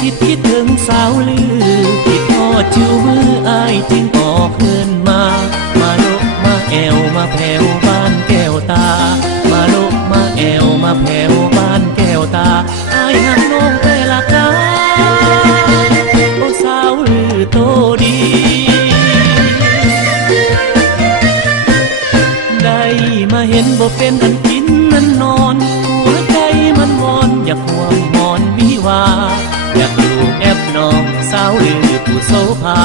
คิดถึงสาวลือคิดทอดจูมืออายจึงออกเดินมาโลกมาแอวมาแผ่วบ้านแก้วตามาโลกมาแอวมาแผ่วบ้านแก้วตาอายหักน้องแต่ละกาโอ้สาวลือโตดีได้มาเห็นบ่เป็นอันกินนั่นนอนหัวใจมันวอนอยากห่วงมอนวิวาอยากอยู่แอบน้องสาวลือผู้โสภา